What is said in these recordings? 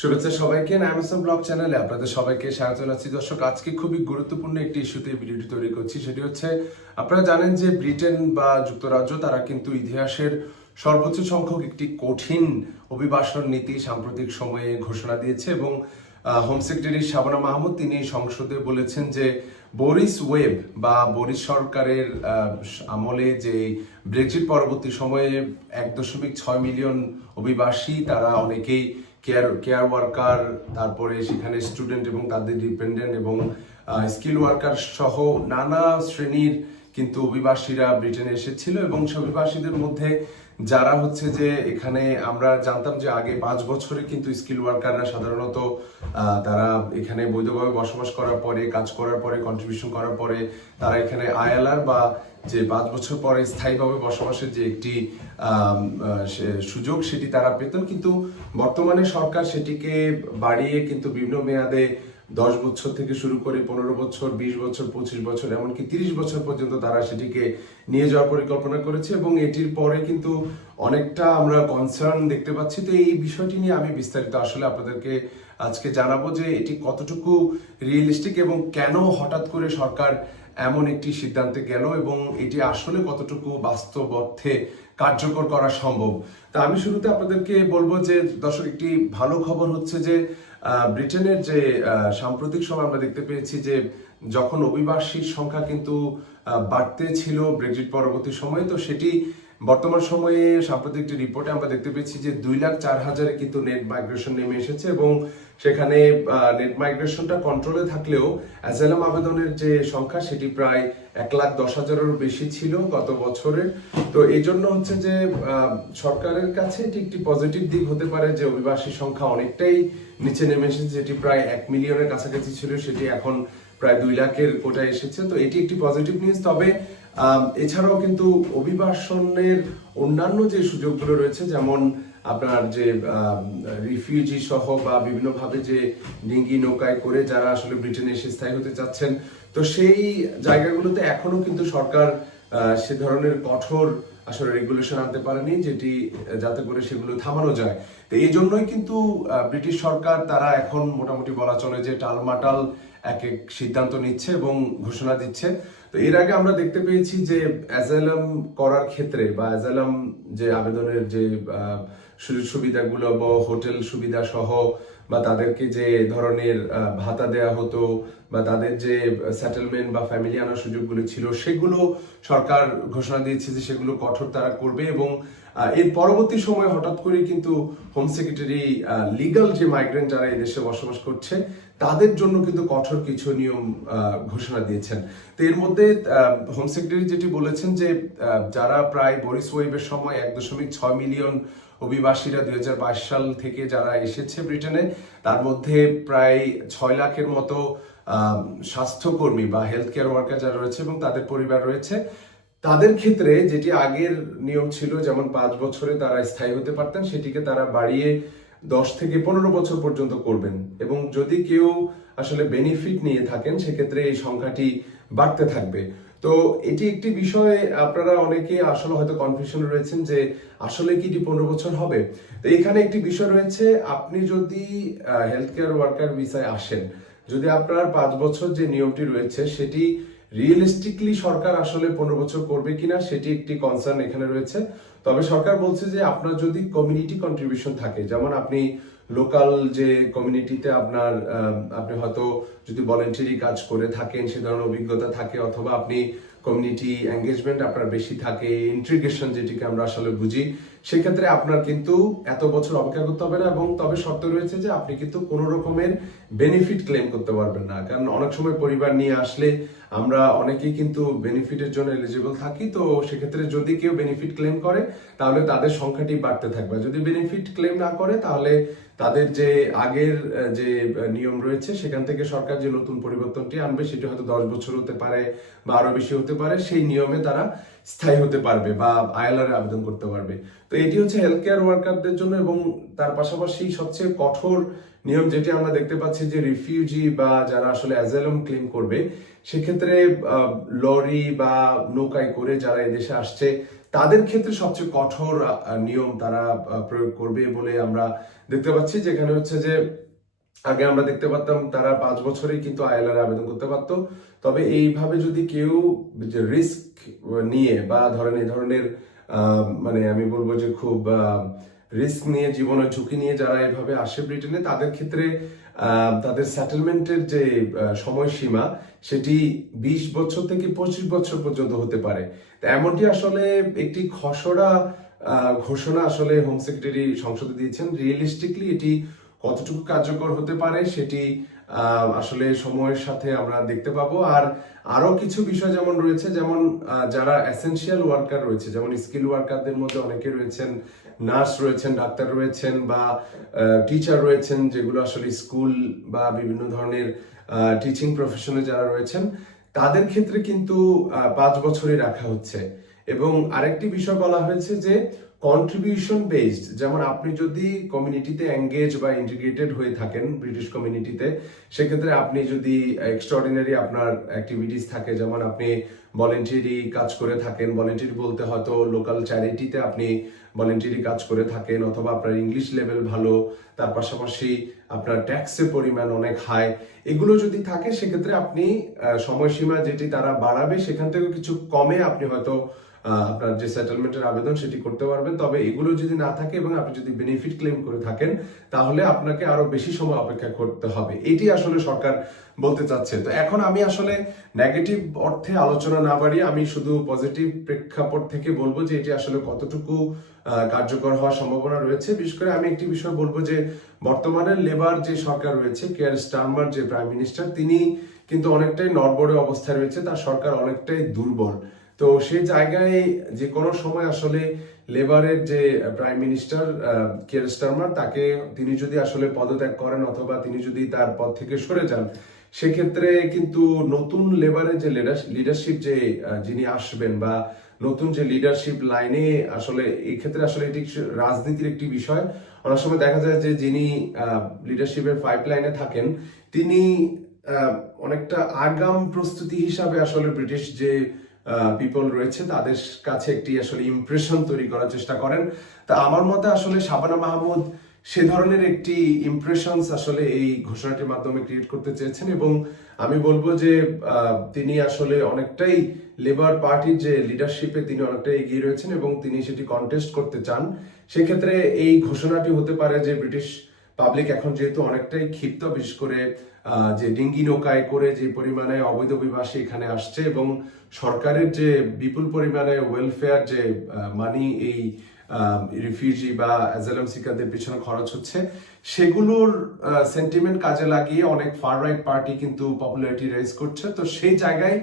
শুভেচ্ছা সবাইকে নায়ামসন ব্লগ চ্যানেলে আপনাদের সবাইকে স্বাগত জানাচ্ছি। দর্শক, আজকে খুবই গুরুত্বপূর্ণ একটি ইস্যুতে ভিডিওটি তৈরি করছি। সেটি হচ্ছে, আপনারা জানেন যে ব্রিটেন বা যুক্তরাজ্য, তারা কিন্তু ইতিহাসের সর্বোচ্চ সংখ্যক একটি কঠিন অভিবাসন নীতি সাম্প্রতিক সময়ে ঘোষণা দিয়েছে এবং হোম সেক্রেটারি শাবানা মাহমুদ তিনি সংসদে বলেছেন যে বরিস ওয়েব বা বরিস সরকারের আমলে যে ব্রেক্সিট পরবর্তী সময়ে এক দশমিক ছয় মিলিয়ন অভিবাসী, তারা অনেকেই কেয়ার কেয়ার ওয়ার্কার তারপরে সেখানে স্টুডেন্ট এবং তাদের ডিপেন্ডেন্ট এবং স্কিল ওয়ার্কার সহ নানা শ্রেণির কিন্তু অভিবাসীরা ব্রিটেনে এসেছিল এবং সে অভিবাসীদের মধ্যে যারা হচ্ছে যে এখানে আমরা জানতাম যে আগে পাঁচ বছরে কিন্তু স্কিল ওয়ার্কাররা সাধারণত তারা এখানে বৈধভাবে বসবাস করার পরে, কাজ করার পরে কন্ট্রিবিউশন করার পরে তারা এখানে আয়ালার বা যে পাঁচ বছর পরে স্থায়ীভাবে বসবাসের যে একটি সুযোগ সেটি তারা পেতেন কিন্তু বর্তমানে সরকার সেটিকে বাড়িয়ে কিন্তু বিভিন্ন মেয়াদে দশ বছর থেকে শুরু করে পনেরো বছর, বিশ বছর, পঁচিশ বছর, এমনকি তিরিশ বছর পর্যন্ত তারা সেটিকে নিয়ে যাওয়ার পরিকল্পনা করেছে এবং এটির পরে কিন্তু অনেকটা আমরা কনসার্ন দেখতে পাচ্ছি। তো এই বিষয়টি নিয়ে আমি বিস্তারিত আসলে আপনাদেরকে আজকে জানাব যে এটি কতটুকু রিয়েলিস্টিক এবং কেন হঠাৎ করে সরকার এমন একটি সিদ্ধান্তে গেল এবং এটি আসলে কতটুকু বাস্তব অর্থে কার্যকর করা সম্ভব। তা আমি শুরুতে আপনাদেরকে বলব যে দর্শক, একটি ভালো খবর হচ্ছে যে ব্রিটেনের যে সাম্প্রতিক সময় আমরা দেখতে পেয়েছি যে, যখন অভিবাসীর সংখ্যা কিন্তু বাড়তে ছিল ব্রেক্সিট পরবর্তী সময়ে, তো সেটি বর্তমান সময়ে সাম্প্রতিক একটি রিপোর্টে আমরা দেখতে পেয়েছি যে, দুই লাখ চার হাজারে কিন্তু নেট মাইগ্রেশন নেমে এসেছে এবং সেখানে নেট মাইগ্রেশনটা কন্ট্রোলে থাকলেও অ্যাজালাম আবেদনের যে সংখ্যা, সেটি প্রায় এক লাখ দশ হাজারেরও বেশি ছিল গত বছরের তো এই জন্য হচ্ছে যে সরকারের কাছে এটি একটি পজিটিভ দিক হতে পারে যে অভিবাসী সংখ্যা অনেকটাই নিচে নেমে এসেছে, যেটি প্রায় এক মিলিয়নের কাছাকাছি ছিল, সেটি এখন প্রায় দুই লাখের কোটায় এসেছে। তো এটি একটি পজিটিভ নিউজ। তবে এছাড়াও কিন্তু অভিবাসনের অন্যান্য যে সুযোগগুলো রয়েছে, যেমন আপনার যে রিফিউজি সহ বা বিভিন্নভাবে যে ডিঙ্গি নৌকায় করে যারা আসলে ব্রিটেনে এসে স্থায়ী হতে চাচ্ছেন, তো সেই জায়গাগুলোতে এখনও কিন্তু সরকার সে ধরনের কঠোর আসলে রেগুলেশন আনতে পারেনি, যেটি যাতে করে সেগুলো থামানো যায়। তো এই জন্যই কিন্তু ব্রিটিশ সরকার তারা এখন মোটামুটি বলা চলে যে টালমাটাল এক এক সিদ্ধান্ত নিচ্ছে এবং ঘোষণা দিচ্ছে। তো এর আগে আমরা দেখতে পেয়েছি যে অ্যাজাইলাম করার ক্ষেত্রে বা অ্যাজাইলাম যে আবেদনের যে সুযোগ সুবিধাগুলো বা হোটেল সুবিধা সহ বা তাদেরকে যে ধরনের ভাতা দেয়া হতো বা তাদের যে সেটেলমেন্ট বা ফ্যামিলি আনার সুযোগগুলো ছিল, সেগুলো সরকার ঘোষণা দিয়েছে যে সেগুলো কঠোর তারা করবে এবং এর পরবর্তী সময়ে হঠাৎ করে কিন্তু হোম সেক্রেটারি লিগাল যে মাইগ্রেন্ট যারা এই দেশে বসবাস করছে, তাদের জন্য কিন্তু কঠোর কিছু নিয়ম ঘোষণা দিয়েছেন। তো এর মধ্যে হোম সেক্রেটারি যেটি বলেছেন যে যারা প্রায় বরিস ওয়েবের সময় এক দশমিক ছয় মিলিয়ন অভিবাসীরা দুই হাজার বাইশ সাল থেকে যারা এসেছে ব্রিটেনে, তার মধ্যে প্রায় ছয় লাখের মতো স্বাস্থ্যকর্মী বা হেলথ কেয়ার ওয়ার্কার যারা রয়েছে এবং তাদের পরিবার রয়েছে, তাদের ক্ষেত্রে যেটি আগের নিয়ম ছিল, যেমন পাঁচ বছরে তারা স্থায়ী হতে পারতেন, সেটিকে তারা বাড়িয়ে দশ থেকে পনেরো বছর পর্যন্ত করবেন। এবং যদি কেউ আসলে বেনিফিট নিয়ে থাকেন, সেক্ষেত্রে এই সংখ্যাটি বাড়তে থাকবে। তো এটি একটি বিষয় আপনারা অনেকে আসলে হয়তো কনফিউশন রয়েছেন যে আসলে কি এটি পনেরো বছর হবে। তো এখানে একটি বিষয় রয়েছে, আপনি যদি হেলথ কেয়ার ওয়ার্কার ভিসায় আসেন, যদি আপনার পাঁচ বছর যে নিয়মটি রয়েছে, সেটি রিয়েলিস্টিকলি সরকার আসলে পনেরো বছর করবে কিনা, সেটি একটি কনসার্ন এখানে রয়েছে। তবে সরকার বলছে যে আপনার যদি কমিউনিটি কন্ট্রিবিউশন থাকে, যেমন আপনি লোকাল যে কমিউনিটিতে আপনার আপনি হয়তো যদি ভলেন্টিয়ারি কাজ করে থাকেন, সে ধরনের অভিজ্ঞতা থাকে, অথবা আপনি কমিউনিটি এঙ্গেজমেন্ট আপনার বেশি থাকে ইন্ট্রিগেশন যেটিকে আমরা আসলে বুঝি সেক্ষেত্রে আপনার কিন্তু এত বছর অপেক্ষা করতে হবে না এবং তবে শর্ত রয়েছে যে আপনি কিন্তু কোনো রকমের বেনিফিট ক্লেম করতে পারবেন না। কারণ অনেক সময় পরিবার নিয়ে আসলে আমরা অনেকেই কিন্তু বেনিফিটের জন্য এলিজিবল থাকি, তো সেক্ষেত্রে যদি কেউ বেনিফিট ক্লেম করে, তাহলে তাদের সংখ্যাটি বাড়তে থাকবে। যদি বেনিফিট ক্লেম না করে, তাহলে তাদের যে আগের যে নিয়ম রয়েছে, সেখান থেকে সরকার যে নতুন পরিবর্তনটি আনবে, সেটি হয়তো দশ বছর হতে পারে বা আরও বেশি হতে পারে, সেই নিয়মে তারা স্থায়ী হতে পারবে বা আইএলআর আবেদন করতে পারবে। তো এটি হচ্ছে হেলথ কেয়ার ওয়ার্কারদের জন্য এবং তার পাশাপাশি সবচেয়ে কঠোর নিয়ম যেটি আমরা দেখতে পাচ্ছি যে রিফিউজি বা যারা আসলে অ্যাজাইলাম ক্লেম করবে, সেক্ষেত্রে লরি বা নৌকায় করে যারা এদেশে আসছে, তাদের ক্ষেত্রে সবচেয়ে কঠোর নিয়ম তারা প্রয়োগ করবে বলে আমরা দেখতে পাচ্ছি। যেখানে হচ্ছে যে আগে আমরা দেখতে পারতাম তারা পাঁচ বছরেই কিন্তু আইএলআর আবেদন করতে পারতো। তবে এইভাবে যদি কেউ যে রিস্ক নিয়ে বা ধরেন এই ধরনের মানে আমি বলব যে খুব রিস্ক নিয়ে জীবনের ঝুঁকি নিয়ে যারা এভাবে আসে ব্রিটেনে, তাদের ক্ষেত্রে তাদের সেটেলমেন্টের যে সময়সীমা, সেটি বিশ বছর থেকে পঁচিশ বছর পর্যন্ত হতে পারে। এমনটি আসলে একটি খসড়া ঘোষণা আসলে হোম সেক্রেটারি সংসদে দিয়েছেন। রিয়েলিস্টিকলি এটি কতটুকু কার্যকর হতে পারে সেটি আসলে সময়ের সাথে আমরা দেখতে পাবো। আর আরও কিছু বিষয় যেমন রয়েছে, যেমন যারা এসেনশিয়াল ওয়ার্কার রয়েছে, যেমন স্কিল ওয়ার্কারদের মধ্যে অনেকে রয়েছেন নার্স রয়েছেন, ডাক্তার রয়েছেন বা টিচার রয়েছেন, যেগুলো আসলে স্কুল বা বিভিন্ন ধরনের টিচিং প্রফেশনে যারা রয়েছেন, তাদের ক্ষেত্রে কিন্তু পাঁচ বছরই রাখা হচ্ছে। এবং আরেকটি বিষয় বলা হয়েছে যে কন্ট্রিবিউশন বেসড যেমন আপনি যদি কমিউনিটিতে এঙ্গেজ বা ইন্টিগ্রেটেড হয়ে থাকেন ব্রিটিশ কমিউনিটিতে সেক্ষেত্রে আপনি যদি এক্সট্রাঅর্ডিনারি আপনার অ্যাক্টিভিটিস থাকে, যেমন আপনি ভলেন্টিয়ারি কাজ করে থাকেন ভলেন্টিয়ারি বলতে হয়তো লোকাল চ্যারিটিতে আপনি ভলেন্টিয়ারি কাজ করে থাকেন, অথবা আপনার ইংলিশ লেভেল ভালো, তার পাশাপাশি আপনার ট্যাক্সের পরিমাণ অনেক হাই এগুলো যদি থাকে, সেক্ষেত্রে আপনি সময়সীমা যেটি তারা বাড়াবে, সেখান থেকে কিছু কমে আপনি হয়তো আপনার যে সেটেলমেন্টের আবেদন সেটি করতে পারবেন। তবে এগুলো যদি না থাকে এবং আপনি যদি বেনিফিট ক্লেম করে থাকেন, তাহলে আপনাকে আরও বেশি সময় অপেক্ষা করতে হবে। এটি আসলে সরকার বলতে চাচ্ছে। তো এখন আমি আসলে নেগেটিভ অর্থে আলোচনা না বাড়িয়ে আমি শুধু পজিটিভ প্রেক্ষাপট থেকে বলব যে এটি আসলে কতটুকু কার্যকর হওয়ার সম্ভাবনা রয়েছে। বিশেষ করে আমি একটি বিষয় বলব যে বর্তমানে লেবার যে সরকার রয়েছে কেয়ার স্টারমার যে প্রাইম মিনিস্টার তিনি কিন্তু অনেকটাই নড়বড়ে অবস্থায় রয়েছে। তার সরকার অনেকটাই দুর্বল। তো সেই জায়গায় যে কোনো সময় আসলে লেবারের যে প্রাইম মিনিস্টার কেয়ার তাকে তিনি যদি আসলে পদত্যাগ করেন অথবা তিনি যদি তার পদ থেকে সরে যান, সেক্ষেত্রে কিন্তু নতুন লেবারের যে লিডারশিপ যে যিনি আসবেন বা নতুন যে লিডারশিপ লাইনে আসলে এই ক্ষেত্রে আসলে এটি রাজনীতির একটি বিষয়। অনেক সময় দেখা যায় যে যিনি লিডারশিপের পাইপ লাইনে থাকেন, তিনি অনেকটা আগাম প্রস্তুতি হিসাবে আসলে ব্রিটিশ যে পিপল রয়েছে, তাদের কাছে একটি আসলে ইমপ্রেশন তৈরি করার চেষ্টা করেন। তা আমার মতে আসলে শাবানা মাহমুদ সে ধরনের একটি ইমপ্রেশনস আসলে এই ঘোষণাটির মাধ্যমে ক্রিয়েট করতে চেয়েছেন এবং আমি বলব যে তিনি আসলে অনেকটাই লেবার পার্টির যে লিডারশিপে তিনি অনেকটাই এগিয়ে রয়েছেন এবং তিনি সেটি কন্টেস্ট করতে চান। সেক্ষেত্রে এই ঘোষণাটি হতে পারে যে ব্রিটিশ পাবলিক এখন যেহেতু অনেকটাই ক্ষিপ্ত, বিশেষ করে যে ডিঙ্গি নৌকায় করে যে পরিমাণে অবৈধ অভিবাসী এখানে আসছে এবং সরকারের যে বিপুল পরিমাণে ওয়েলফেয়ার যে মানি এই রিফিউজি বা অ্যাজালাম সিকারদের পিছনে খরচ হচ্ছে, সেগুলোর সেন্টিমেন্ট কাজে লাগিয়ে অনেক ফার রাইট পার্টি কিন্তু পপুলারিটি রেজ করছে। তো সেই জায়গায়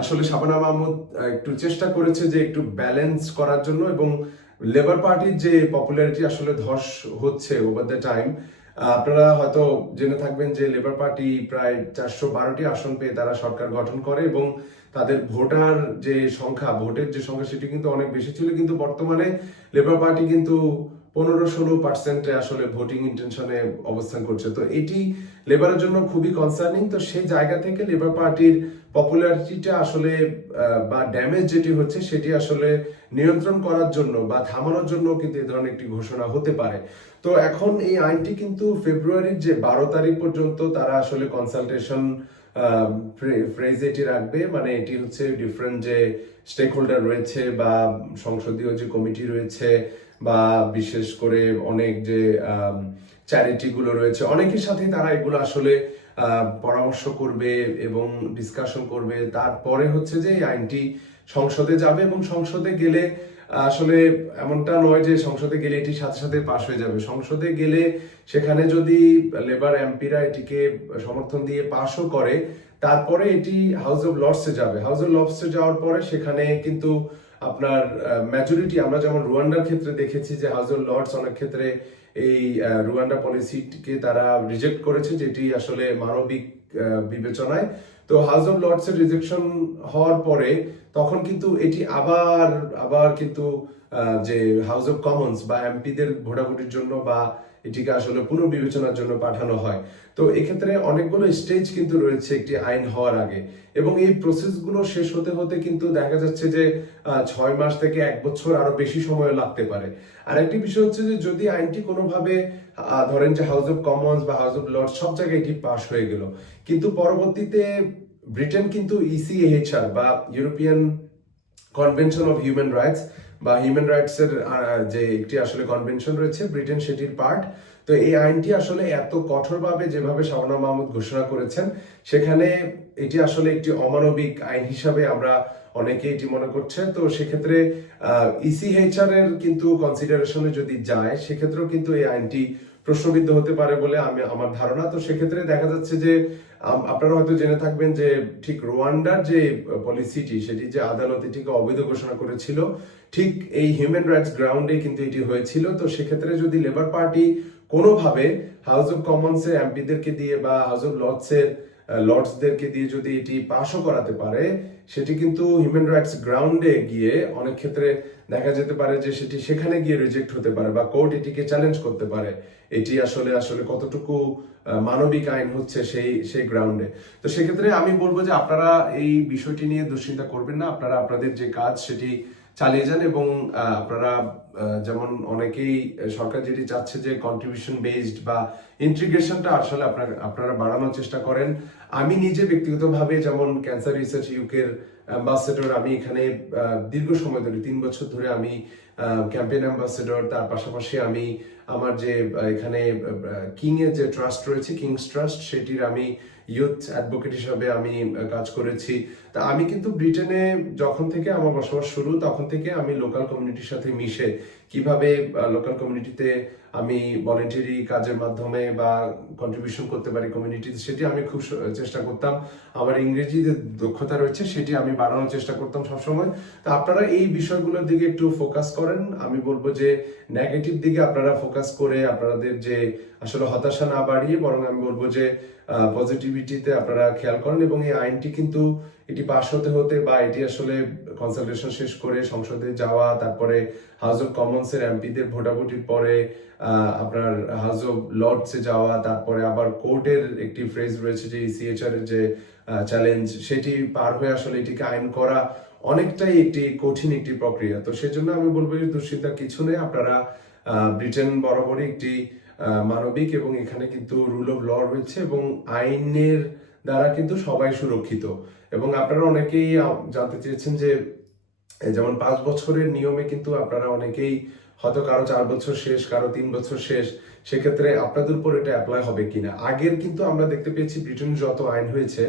আসলে শাবানা মাহমুদ একটু চেষ্টা করেছে যে একটু ব্যালেন্স করার জন্য এবং লেবার পার্টির যে পপুলারিটি আসলে ধস হচ্ছে ওভার দ্য টাইম আপনারা হয়তো জেনে থাকবেন যে লেবার পার্টি প্রায় চারশো বারোটি আসন পেয়ে তারা সরকার গঠন করে এবং তাদের ভোটার যে সংখ্যা, ভোটের যে সংখ্যা, সেটি কিন্তু অনেক বেশি ছিল। কিন্তু বর্তমানে লেবার পার্টি কিন্তু পনেরো ষোলো পার্সেন্টে আসলে ভোটিং ইন্টেনশনে অবস্থান করছে। তো এটি লেবারের জন্য খুবই কনসার্নিং তো সেই জায়গা থেকে লেবার পার্টির পপুলারিটিটা আসলে বা ড্যামেজ যেটি হচ্ছে সেটি আসলে নিয়ন্ত্রণ করার জন্য বা থামানোর জন্য কিন্তু এই ধরনের একটি ঘোষণা হতে পারে। তো এখন এই আইনটি কিন্তু ফেব্রুয়ারির যে বারো তারিখ পর্যন্ত তারা আসলে কনসালটেশন ফ্রেজ এটি রাখবে। মানে এটি হচ্ছে ডিফারেন্ট যে স্টেক হোল্ডার রয়েছে বা সংসদীয় যে কমিটি রয়েছে বা বিশেষ করে অনেক যে চ্যারিটিগুলো রয়েছে, অনেকের সাথে তারা এগুলো আসলে পরামর্শ করবে এবং ডিসকাশন করবে। তারপরে হচ্ছে যে এই আইনটি সংসদে যাবে এবং সংসদে গেলে আসলে এমনটা নয় যে সংসদে গেলে এটি সাথে সাথে পাশ হয়ে যাবে। সংসদে গেলে সেখানে যদি লেবার এমপিরা এটিকে সমর্থন দিয়ে পাশও করে, তারপরে এটি হাউস অফ লর্ডসে যাবে। হাউস অফ লর্ডসে যাওয়ার পরে সেখানে কিন্তু আপনার মেজরিটি আমরা যেমন রুয়ান্ডার ক্ষেত্রে দেখেছি যে হাউস অফ লর্ডস অনেক ক্ষেত্রে এই রুয়ান্ডা পলিসিটিকে তারা রিজেক্ট করেছে, যেটি আসলে মানবিক বিবেচনায়। তো হাউস অফ লর্ডসের রিজেকশন হওয়ার পরে তখন কিন্তু এটি আবার আবার কিন্তু যে হাউস অফ কমন্স বা এমপিদের ভোটাভুটির জন্য বা এটিকে আসলে পুনর্বিবেচনার জন্য পাঠানো হয়। তো এক্ষেত্রে অনেকগুলো স্টেজ কিন্তু রয়েছে একটি আইন হওয়ার আগে। এবং এই প্রসেসগুলো শেষ হতে হতে কিন্তু দেখা যাচ্ছে যে ছয় মাস থেকে এক বছর আরও বেশি সময় লাগতে পারে। আর একটি বিষয় হচ্ছে যে, যদি আইনটি কোনোভাবে ধরেন যে হাউস অফ কমন্স বা হাউস অফ লর্ড সব জায়গায় এটি পাশ হয়ে গেল, কিন্তু পরবর্তীতে ব্রিটেন কিন্তু E ইসিএইচআর বা European convention of human rights বা হিউম্যান রাইটস এর যে একটি আসলে কনভেনশন রয়েছে ব্রিটেন সেটির পার্ট তো এই আইনটি আসলে এত কঠোরভাবে যেভাবে শাবানা মাহমুদ ঘোষণা করেছেন, সেখানে এটি আসলে একটি অমানবিক আইন হিসাবে আমরা অনেকে এটি মনে করছে। তো সেক্ষেত্রে ইসিএইচআর এর কিন্তু কনসিডারেশনে যদি যায়, সেক্ষেত্রেও কিন্তু এই আইনটি প্রশ্নবিদ্ধ হতে পারে বলে আমি, আমার ধারণা। তো সেক্ষেত্রে দেখা যাচ্ছে যে আপনারা হয়তো জেনে থাকবেন যে ঠিক রোয়ান্ডার যে পলিসিটি সেটি যে আদালত এটিকে অবৈধ ঘোষণা করেছিল, ঠিক এই হিউম্যান রাইটস গ্রাউন্ডে কিন্তু এটি হয়েছিল। তো সেক্ষেত্রে যদি লেবার পার্টি কোনোভাবে হাউস অফ কমন্স এর এমপিদেরকে দিয়ে বা হাউস অফ লর্ডস এর লর্ডসদেরকে দিয়ে যদি এটি পাশও করাতে পারে, সেটি কিন্তু হিউম্যান রাইটস গ্রাউন্ডে গিয়ে অনেক ক্ষেত্রে দেখা যেতে পারে যে সেটি সেখানে গিয়ে রিজেক্ট হতে পারে বা কোর্ট এটিকে চ্যালেঞ্জ করতে পারে। এটি আসলে আসলে কতটুকু মানবিক আইন হচ্ছে সেই সেই গ্রাউন্ডে তো সেক্ষেত্রে আমি বলব যে আপনারা এই বিষয়টি নিয়ে দুশ্চিন্তা করবেন না। আপনারা, আপনাদের যে কাজ, সেটি চালিয়ে যান এবং আপনারা যেমন অনেকেই সরকার যেটি চাচ্ছে যে কন্ট্রিবিউশন বেসড বা ইন্টিগ্রেশনটা আসলে আপনার, আপনারা বাড়ানোর চেষ্টা করেন। আমি নিজে ব্যক্তিগতভাবে যেমন ক্যান্সার রিসার্চ ইউকের অ্যাম্বাসেডর আমি এখানে দীর্ঘ সময় ধরে, তিন বছর ধরে আমি ক্যাম্পেইন অ্যাম্বাসেডর তার পাশাপাশি আমি আমার যে এখানে কিং এর যে ট্রাস্ট রয়েছে কিংস ট্রাস্ট সেটির আমি ইউথ অ্যাডভোকেট হিসাবে আমি কাজ করেছি। তা আমি কিন্তু ব্রিটেনে যখন থেকে আমার বসবাস শুরু, তখন থেকে আমি লোকাল কমিউনিটির সাথে মিশে কীভাবে লোকাল কমিউনিটিতে আমি ভলেন্টারি কাজের মাধ্যমে বা কন্ট্রিবিউশন করতে পারি কমিউনিটিতে সেটি আমি খুব চেষ্টা করতাম। আমার ইংরেজি যে দক্ষতা রয়েছে, সেটি আমি বাড়ানোর চেষ্টা করতাম সবসময়। তো আপনারা এই বিষয়গুলোর দিকে একটু ফোকাস করেন। আমি বলব যে নেগেটিভ দিকে আপনারা ফোকাস করে আপনাদের যে আসলে হতাশা না বাড়িয়ে বরং আমি বলব যে পজিটিভিটিতে আপনারা খেয়াল করেন এবং এই আইনটি কিন্তু এটি পাশ হতে হতে বা এটি আসলে কনসালটেশন শেষ করে সংসদে যাওয়া, তারপরে হাউস অফ কমন্স এর এমপিদের ভোটাভুটির পরে আপনার হাউস অফ লর্ডসে যাওয়া, তারপরে আবার কোর্টের একটি ফ্রেজ রয়েছে যে সিএচআর এর যে চ্যালেঞ্জ সেটি পার হয়ে আসলে এটিকে আইন করা অনেকটাই একটি কঠিন একটি প্রক্রিয়া। তো সেজন্য আমি বলব যে দুশ্চিন্তার কিছু নেই। আপনারা ব্রিটেন বরাবরই একটি মানবিক এবং এখানে কিন্তু রুল অফ ল রয়েছে এবং আইনের দ্বারা কিন্তু সবাই সুরক্ষিত। এবং আপনারা অনেকেই জানতে চেয়েছেন যে যেমন পাঁচ বছরের নিয়মে কিন্তু আপনারা অনেকেই হয়তো কারও চার বছর শেষ, কারও তিন বছর শেষ, সেক্ষেত্রে আপনাদের উপর এটা অ্যাপ্লাই হবে কিনা? আগের কিন্তু আমরা দেখতে পেয়েছি ব্রিটেনে যত আইন হয়েছে,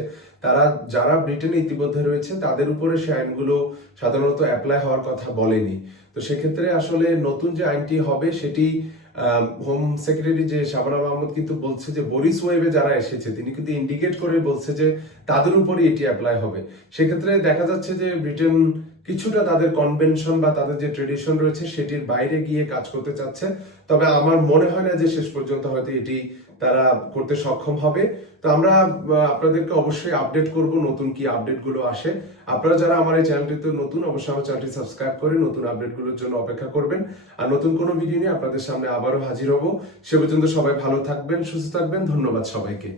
তারা যারা ব্রিটেনে ইতিমধ্যে রয়েছে, তাদের উপরে সে আইনগুলো সাধারণত অ্যাপ্লাই হওয়ার কথা বলেনি। তো সেক্ষেত্রে আসলে নতুন যে আইনটি হবে, সেটি হোম সেক্রেটারি যে শাবানা মাহমুদ কিন্তু বলছে যে বরিস ওয়েবে যারা এসেছে, তিনি কিন্তু ইন্ডিকেট করে বলছে যে, তাদের উপরে এটি অ্যাপ্লাই হবে। সেক্ষেত্রে দেখা যাচ্ছে যে ব্রিটেন কিছুটা তাদের কনভেনশন বা তাদের যে ট্রেডিশন রয়েছে, সেটির বাইরে গিয়ে কাজ করতে চাচ্ছে। তবে আমার মনে হয় না যে শেষ পর্যন্ত হয়তো এটি তারা করতে সক্ষম হবে। তো আমরা আপনাদেরকে অবশ্যই আপডেট করব নতুন কি আপডেটগুলো আসে। আপনারা যারা আমার এই চ্যানেলটিতে নতুন, অবশ্যই আমার চ্যানেলটি সাবস্ক্রাইব করে নতুন আপডেটগুলোর জন্য অপেক্ষা করবেন। আর নতুন কোনো ভিডিও নিয়ে আপনাদের সামনে আবারও হাজির হব। সে পর্যন্ত সবাই ভালো থাকবেন, সুস্থ থাকবেন। ধন্যবাদ সবাইকে।